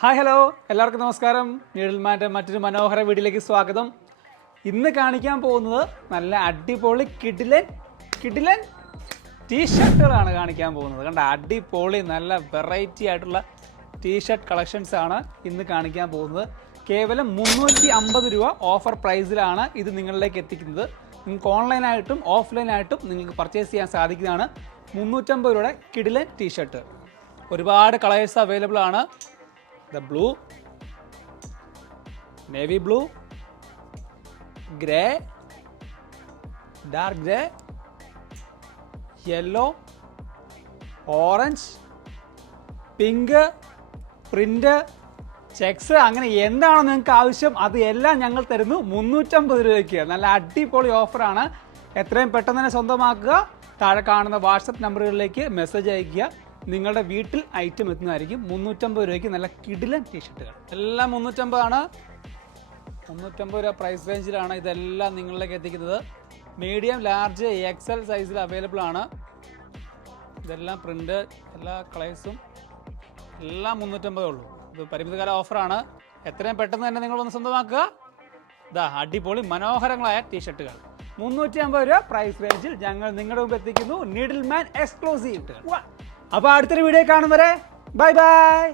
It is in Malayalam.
ഹായ് ഹലോ എല്ലാവർക്കും നമസ്കാരം. നീഡിൽമാൻ്റെ മറ്റൊരു മനോഹര വീഡിയോയിലേക്ക് സ്വാഗതം. ഇന്ന് കാണിക്കാൻ പോകുന്നത് നല്ല അടിപൊളി കിഡിലൻ ടീഷർട്ടുകളാണ് കാണിക്കാൻ പോകുന്നത്. കണ്ട അടിപൊളി നല്ല വെറൈറ്റി ആയിട്ടുള്ള ടീഷർട്ട് കളക്ഷൻസ് ആണ് ഇന്ന് കാണിക്കാൻ പോകുന്നത്. കേവലം 350 രൂപ ഓഫർ പ്രൈസിലാണ് ഇത് നിങ്ങളിലേക്ക് എത്തിക്കുന്നത്. നിങ്ങൾക്ക് ഓൺലൈനായിട്ടും ഓഫ്ലൈനായിട്ടും നിങ്ങൾക്ക് പർച്ചേസ് ചെയ്യാൻ സാധിക്കുന്നതാണ്. 350 രൂപയുടെ കിഡിലൻ ടീഷർട്ട്. ഒരുപാട് കളേഴ്സ് അവൈലബിൾ ആണ്. The blue, navy blue, grey, dark grey, yellow, orange, pink, print, checks, അങ്ങനെ എന്താണോ നിങ്ങൾക്ക് ആവശ്യം അത് എല്ലാം ഞങ്ങൾ തരുന്നു 350 രൂപയ്ക്ക്. നല്ല അടിപൊളി ഓഫറാണ്. എത്രയും പെട്ടെന്ന് തന്നെ സ്വന്തമാക്കുക. താഴെ കാണുന്ന വാട്സപ്പ് നമ്പറുകളിലേക്ക് മെസ്സേജ് അയയ്ക്കുക. നിങ്ങളുടെ വീട്ടിൽ ഐറ്റം എത്തുന്നതായിരിക്കും. 350 രൂപയ്ക്ക് നല്ല കിഡിലൻ ടീഷർട്ടുകൾ എല്ലാം 350 ആണ്. 350 രൂപ പ്രൈസ് റേഞ്ചിലാണ് ഇതെല്ലാം നിങ്ങളിലേക്ക് എത്തിക്കുന്നത്. മീഡിയം, ലാർജ്, എക്സൽ സൈസിൽ അവൈലബിൾ ആണ്. ഇതെല്ലാം പ്രിൻ്റ്, എല്ലാ കളേഴ്സും എല്ലാം 350 ഉള്ളൂ. ഇത് പരിമിതകാല ഓഫറാണ്. എത്രയും പെട്ടെന്ന് തന്നെ നിങ്ങൾ വന്ന് സ്വന്തമാക്കുക. ഇതാ അടിപൊളി മനോഹരങ്ങളായ ടീഷർട്ടുകൾ 350 രൂപ പ്രൈസ് റേഞ്ചിൽ ഞങ്ങൾ നിങ്ങളുടെ മുമ്പ് എത്തിക്കുന്നു. നീഡിൽമാൻ എക്സ്ക്ലൂസീവ്. അപ്പോൾ അടുത്തൊരു വീഡിയോ കാണും വരെ ബൈ ബൈ.